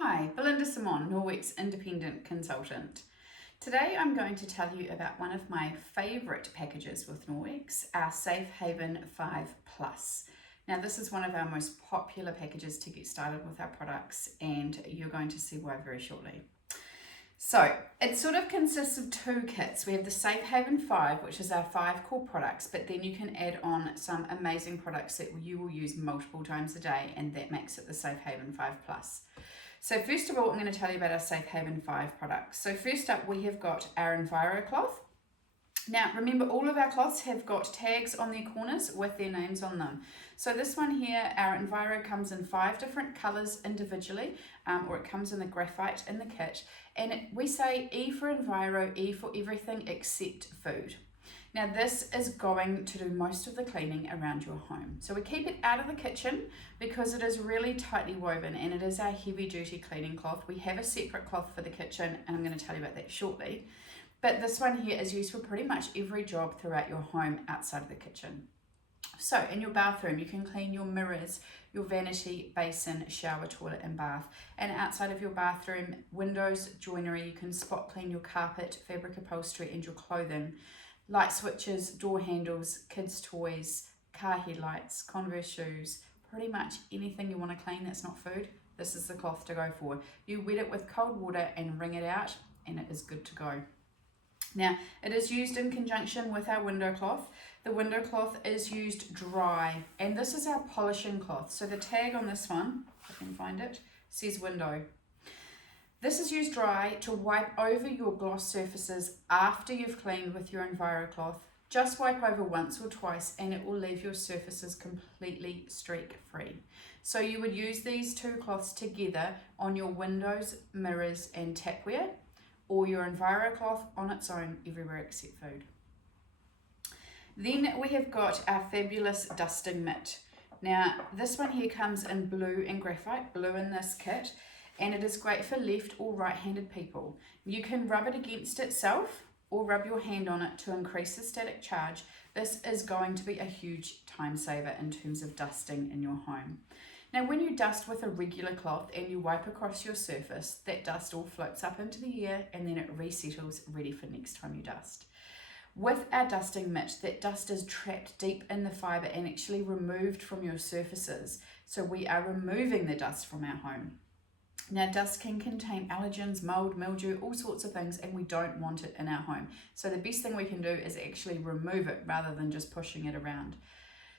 Hi, Belinda Simon, Norwex independent consultant. Today I'm going to tell you about one of my favourite packages with Norwex, our Safe Haven 5 Plus. Now this is one of our most popular packages to get started with our products, and you're going to see why very shortly. So it sort of consists of two kits. We have the Safe Haven 5, which is our 5 core products, but then you can add on some amazing products that you will use multiple times a day, and that makes it the Safe Haven 5 Plus. So first of all, I'm going to tell you about our Safe Haven 5 products. So first up, we have got our EnviroCloth. Now, remember, all of our cloths have got tags on their corners with their names on them. So this one here, our Enviro, comes in 5 different colours individually, or it comes in the graphite in the kit. And we say E for Enviro, E for everything except food. Now this is going to do most of the cleaning around your home. So we keep it out of the kitchen because it is really tightly woven and it is our heavy duty cleaning cloth. We have a separate cloth for the kitchen and I'm going to tell you about that shortly. But this one here is used for pretty much every job throughout your home outside of the kitchen. So in your bathroom, you can clean your mirrors, your vanity, basin, shower, toilet and bath. And outside of your bathroom, windows, joinery, you can spot clean your carpet, fabric upholstery and your clothing. Light switches, door handles, kids' toys, car headlights, Converse shoes, pretty much anything you want to clean that's not food, this is the cloth to go for. You wet it with cold water and wring it out and it is good to go. Now, it is used in conjunction with our window cloth. The window cloth is used dry, and this is our polishing cloth. So the tag on this one, if I can find it, says window. This is used dry to wipe over your gloss surfaces after you've cleaned with your EnviroCloth. Just wipe over once or twice and it will leave your surfaces completely streak free. So you would use these two cloths together on your windows, mirrors and tapware, or your EnviroCloth on its own everywhere except food. Then we have got our fabulous dusting mitt. Now this one here comes in blue and graphite, blue in this kit, and it is great for left or right-handed people. You can rub it against itself or rub your hand on it to increase the static charge. This is going to be a huge time saver in terms of dusting in your home. Now when you dust with a regular cloth and you wipe across your surface, that dust all floats up into the air and then it resettles ready for next time you dust. With our dusting mitt, that dust is trapped deep in the fibre and actually removed from your surfaces. So we are removing the dust from our home. Now dust can contain allergens, mold, mildew, all sorts of things, and we don't want it in our home. So the best thing we can do is actually remove it rather than just pushing it around.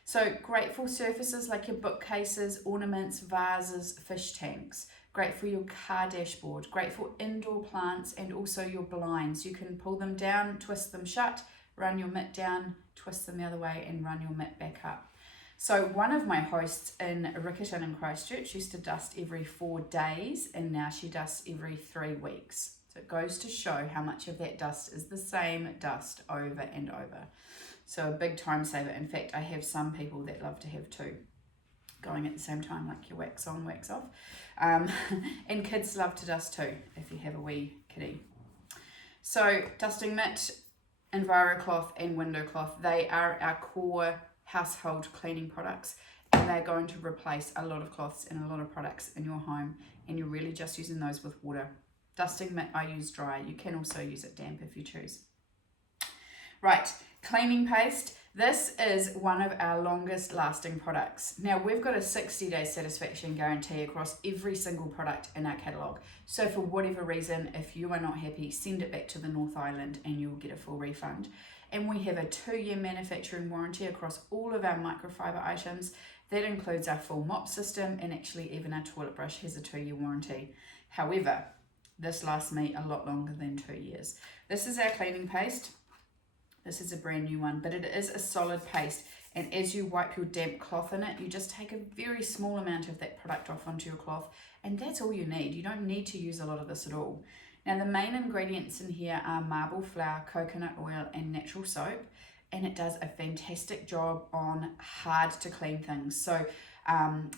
So great for surfaces like your bookcases, ornaments, vases, fish tanks. Great for your car dashboard. Great for indoor plants and also your blinds. You can pull them down, twist them shut, run your mitt down, twist them the other way and run your mitt back up. So one of my hosts in Riccarton in Christchurch used to dust every 4 days and now she dusts every 3 weeks. So it goes to show how much of that dust is the same dust over and over. So a big time saver. In fact, I have some people that love to have 2 going at the same time, like your wax on, wax off. And kids love to dust too, if you have a wee kiddie. So dusting mitt, EnviroCloth and window cloth, they are our core household cleaning products, and they're going to replace a lot of cloths and a lot of products in your home, and you're really just using those with water. Dusting mitt I use dry. You can also use it damp if you choose. Right, cleaning paste. This is one of our longest lasting products. Now we've got a 60-day satisfaction guarantee across every single product in our catalogue. So for whatever reason, if you are not happy, send it back to the North Island and you'll get a full refund. And we have a 2-year manufacturing warranty across all of our microfiber items. That includes our full mop system, and actually even our toilet brush has a 2-year warranty. However, this lasts me a lot longer than 2 years. This is our cleaning paste. This is a brand new one, but it is a solid paste. And as you wipe your damp cloth in it, you just take a very small amount of that product off onto your cloth, and that's all you need. You don't need to use a lot of this at all. Now the main ingredients in here are marble flour, coconut oil and natural soap, and it does a fantastic job on hard to clean things. So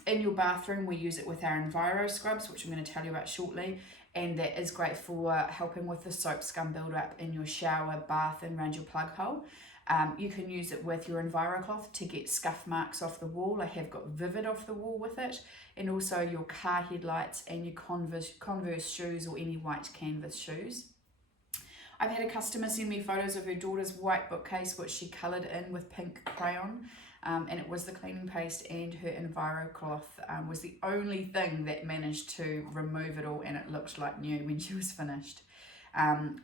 in your bathroom we use it with our Enviroscrubs, which I'm going to tell you about shortly, and that is great for helping with the soap scum build up in your shower, bath and around your plug hole. You can use it with your EnviroCloth to get scuff marks off the wall. I have got Vivid off the wall with it, and also your car headlights and your Converse shoes or any white canvas shoes. I've had a customer send me photos of her daughter's white bookcase, which she coloured in with pink crayon, and it was the cleaning paste and her EnviroCloth was the only thing that managed to remove it all, and it looked like new when she was finished.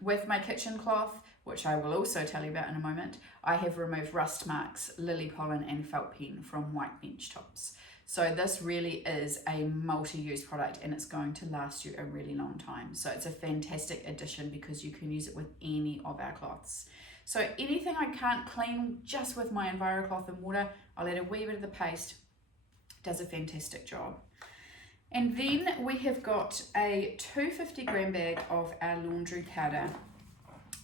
With my kitchen cloth, which I will also tell you about in a moment, I have removed rust marks, lily pollen and felt pen from white bench tops. So this really is a multi-use product, and it's going to last you a really long time. So it's a fantastic addition because you can use it with any of our cloths. So anything I can't clean just with my EnviroCloth and water, I'll add a wee bit of the paste. Does a fantastic job. And then we have got a 250 gram bag of our laundry powder.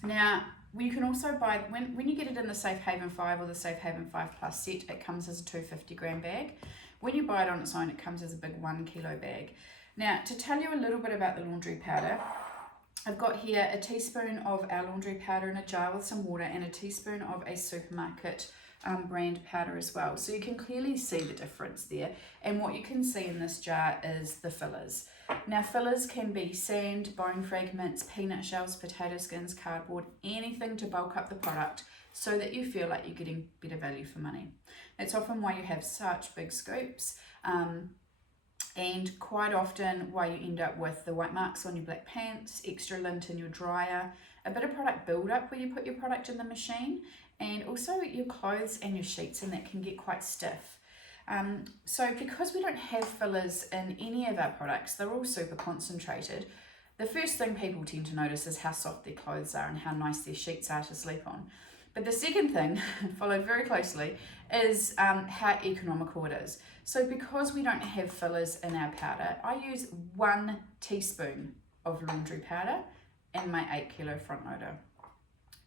Now, you can also buy, when you get it in the Safe Haven 5 or the Safe Haven 5 Plus set, it comes as a 250 gram bag. When you buy it on its own, it comes as a big 1 kilo bag. Now, to tell you a little bit about the laundry powder, I've got here a teaspoon of our laundry powder in a jar with some water and a teaspoon of a supermarket brand powder as well. So you can clearly see the difference there. And what you can see in this jar is the fillers. Now, fillers can be sand, bone fragments, peanut shells, potato skins, cardboard, anything to bulk up the product so that you feel like you're getting better value for money. That's often why you have such big scoops, and quite often why you end up with the white marks on your black pants, extra lint in your dryer, a bit of product build-up where you put your product in the machine, and also your clothes and your sheets, and that can get quite stiff. So because we don't have fillers in any of our products, they're all super concentrated. The first thing people tend to notice is how soft their clothes are and how nice their sheets are to sleep on. But the second thing, followed very closely, is how economical it is. So because we don't have fillers in our powder, I use 1 teaspoon of laundry powder in my 8 kilo front loader.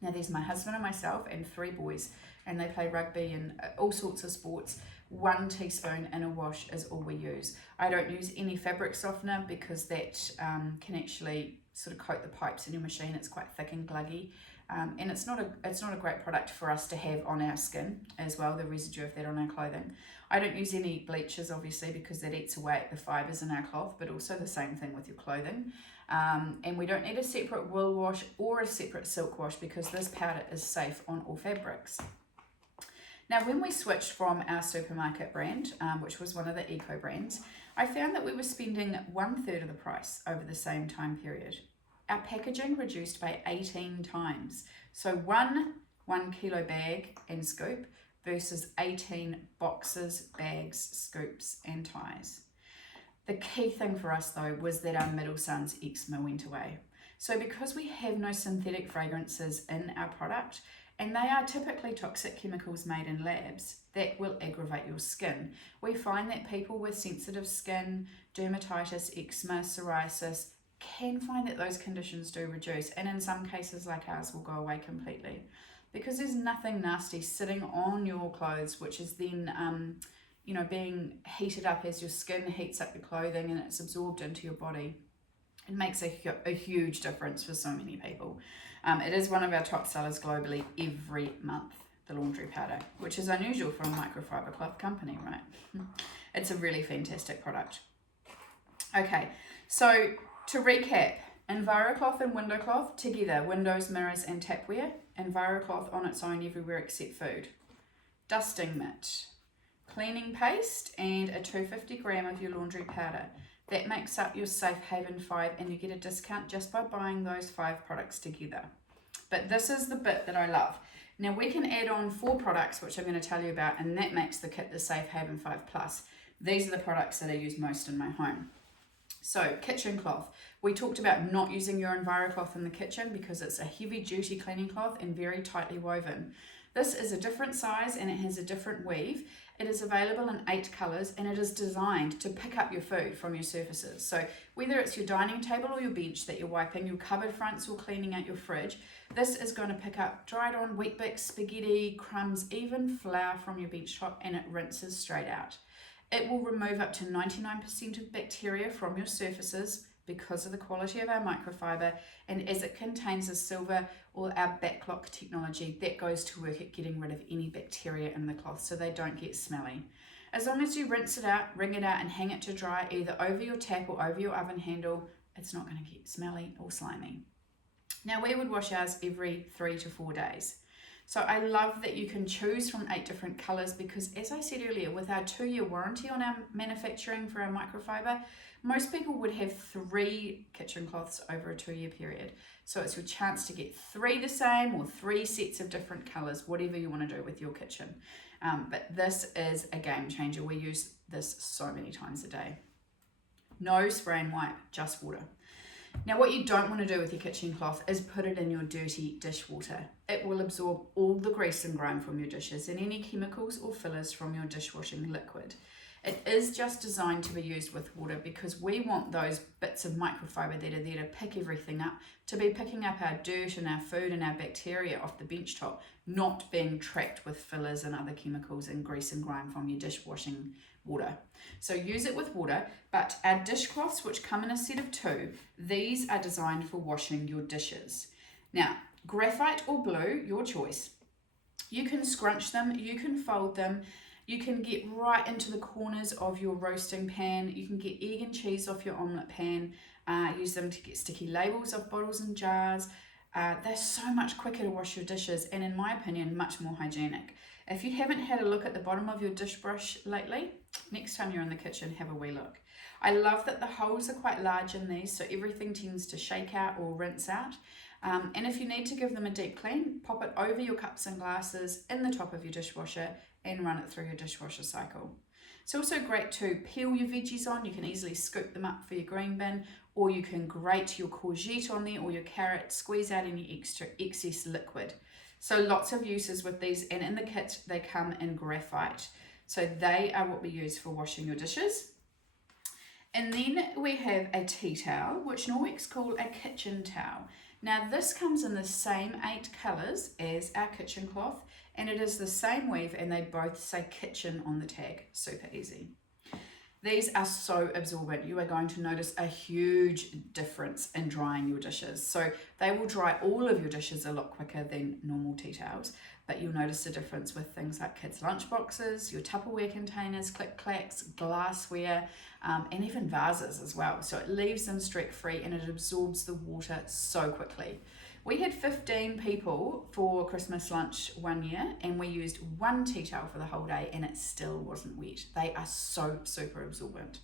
Now there's my husband and myself and 3 boys, and they play rugby and all sorts of sports. 1 teaspoon in a wash is all we use. I don't use any fabric softener because that can actually sort of coat the pipes in your machine. It's quite thick and gluggy. And it's not a great product for us to have on our skin as well, the residue of that on our clothing. I don't use any bleachers obviously because that eats away at the fibres in our cloth, but also the same thing with your clothing. And we don't need a separate wool wash or a separate silk wash because this powder is safe on all fabrics. Now when we switched from our supermarket brand, which was one of the eco brands, I found that we were spending 1/3 of the price over the same time period. Our packaging reduced by 18 times. So one 1 kilo bag and scoop versus 18 boxes, bags, scoops and ties. The key thing for us though was that our middle son's eczema went away. So because we have no synthetic fragrances in our product, and they are typically toxic chemicals made in labs that will aggravate your skin, we find that people with sensitive skin, dermatitis, eczema, psoriasis, can find that those conditions do reduce, and in some cases like ours will go away completely because there's nothing nasty sitting on your clothes which is then being heated up as your skin heats up your clothing and it's absorbed into your body. It makes a huge difference for so many people. It is one of our top sellers globally every month, the laundry powder, which is unusual for a microfiber cloth company, right? It's a really fantastic product. Okay, so to recap, EnviroCloth and window cloth together, windows, mirrors and tapware. EnviroCloth on its own everywhere except food. Dusting mitt, cleaning paste and a 250 gram of your laundry powder. That makes up your Safe Haven 5 and you get a discount just by buying those 5 products together. But this is the bit that I love. Now we can add on 4 products which I'm going to tell you about, and that makes the kit the Safe Haven 5 Plus. These are the products that I use most in my home. So kitchen cloth. We talked about not using your EnviroCloth in the kitchen because it's a heavy duty cleaning cloth and very tightly woven. This is a different size and it has a different weave. It is available in 8 colours and it is designed to pick up your food from your surfaces. So whether it's your dining table or your bench that you're wiping, your cupboard fronts or cleaning out your fridge, this is going to pick up dried on Weet-Bix, spaghetti, crumbs, even flour from your bench top, and it rinses straight out. It will remove up to 99% of bacteria from your surfaces because of the quality of our microfiber, and as it contains a silver or our backlock technology that goes to work at getting rid of any bacteria in the cloth so they don't get smelly. As long as you rinse it out, wring it out and hang it to dry either over your tap or over your oven handle, it's not going to get smelly or slimy. Now we would wash ours every 3 to 4 days. So I love that you can choose from 8 different colours because, as I said earlier, with our 2-year warranty on our manufacturing for our microfiber, most people would have 3 kitchen cloths over a 2-year period. So it's your chance to get 3 the same or 3 sets of different colours, whatever you want to do with your kitchen. But this is a game changer. We use this so many times a day. No spray and wipe, just water. Now what you don't want to do with your kitchen cloth is put it in your dirty dishwater. It will absorb all the grease and grime from your dishes and any chemicals or fillers from your dishwashing liquid. It is just designed to be used with water because we want those bits of microfiber that are there to pick everything up, to be picking up our dirt and our food and our bacteria off the bench top, not being trapped with fillers and other chemicals and grease and grime from your dishwashing water. So use it with water, but our dishcloths, which come in a set of 2, these are designed for washing your dishes. Now, graphite or blue, your choice. You can scrunch them, you can fold them, you can get right into the corners of your roasting pan, you can get egg and cheese off your omelette pan, use them to get sticky labels off bottles and jars. They're so much quicker to wash your dishes and, in my opinion, much more hygienic. If you haven't had a look at the bottom of your dish brush lately, next time you're in the kitchen, have a wee look. I love that the holes are quite large in these, so everything tends to shake out or rinse out. And if you need to give them a deep clean, pop it over your cups and glasses in the top of your dishwasher and run it through your dishwasher cycle. It's also great to peel your veggies on. You can easily scoop them up for your green bin, or you can grate your courgette on there or your carrot, squeeze out any extra excess liquid. So lots of uses with these, and in the kit they come in graphite. So they are what we use for washing your dishes. And then we have a tea towel, which Norwex call a kitchen towel. Now this comes in the same 8 colours as our kitchen cloth, and it is the same weave, and they both say kitchen on the tag. Super easy. These are so absorbent. You are going to notice a huge difference in drying your dishes. So they will dry all of your dishes a lot quicker than normal tea towels, but you'll notice a difference with things like kids' lunch boxes, your Tupperware containers, click-clacks, glassware, and even vases as well. So it leaves them streak-free and it absorbs the water so quickly. We had 15 people for Christmas lunch one year, and we used 1 tea towel for the whole day and it still wasn't wet. They are so super absorbent.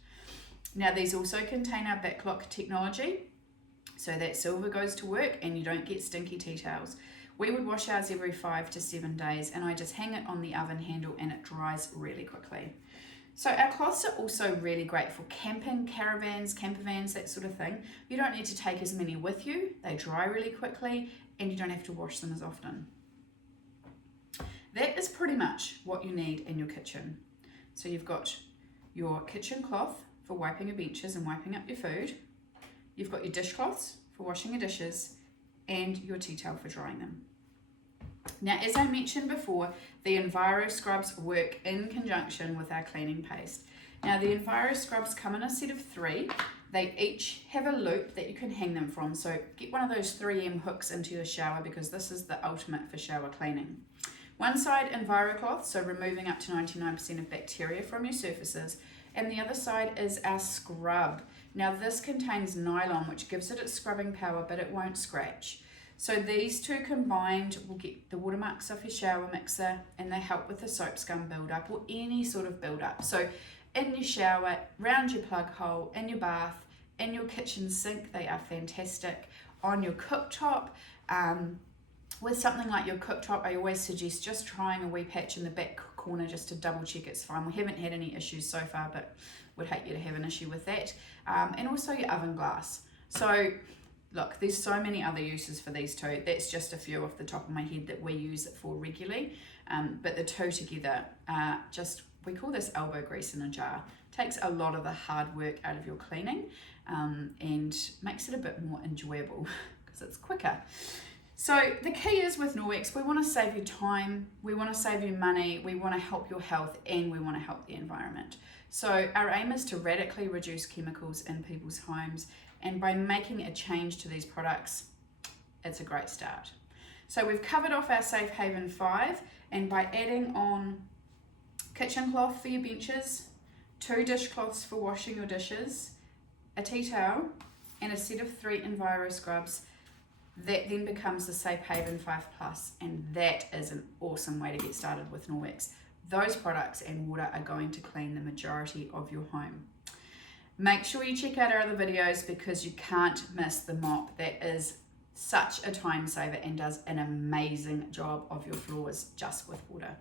Now these also contain our backlock technology, so that silver goes to work and you don't get stinky tea towels. We would wash ours every 5 to 7 days, and I just hang it on the oven handle and it dries really quickly. So our cloths are also really great for camping, caravans, camper vans, that sort of thing. You don't need to take as many with you. They dry really quickly and you don't have to wash them as often. That is pretty much what you need in your kitchen. So you've got your kitchen cloth for wiping your benches and wiping up your food. You've got your dishcloths for washing your dishes and your tea towel for drying them. Now, as I mentioned before, the Enviroscrubs work in conjunction with our cleaning paste. Now, the Enviroscrubs come in a set of 3. They each have a loop that you can hang them from. So get one of those 3M hooks into your shower, because this is the ultimate for shower cleaning. One side EnviroCloth, so removing up to 99% of bacteria from your surfaces. And the other side is our scrub. Now, this contains nylon, which gives it its scrubbing power, but it won't scratch. So these 2 combined will get the watermarks off your shower mixer, and they help with the soap scum buildup or any sort of buildup. So in your shower, round your plug hole, in your bath, in your kitchen sink, they are fantastic. On your cooktop, with something like your cooktop, I always suggest just trying a wee patch in the back corner just to double check it's fine. We haven't had any issues so far, but would hate you to have an issue with that. And also your oven glass. So look, there's so many other uses for these 2. That's just a few off the top of my head that we use it for regularly. But the 2 together are just, we call this elbow grease in a jar. Takes a lot of the hard work out of your cleaning and makes it a bit more enjoyable because it's quicker. So the key is with Norwex, we want to save you time, we want to save you money, we want to help your health, and we want to help the environment. So our aim is to radically reduce chemicals in people's homes, and by making a change to these products, it's a great start. So we've covered off our Safe Haven 5, and by adding on kitchen cloth for your benches, 2 dishcloths for washing your dishes, a tea towel, and a set of 3 Enviroscrubs, that then becomes the Safe Haven 5 Plus, and that is an awesome way to get started with Norwex. Those products and water are going to clean the majority of your home. Make sure you check out our other videos because you can't miss the mop. That is such a time saver and does an amazing job of your floors just with water.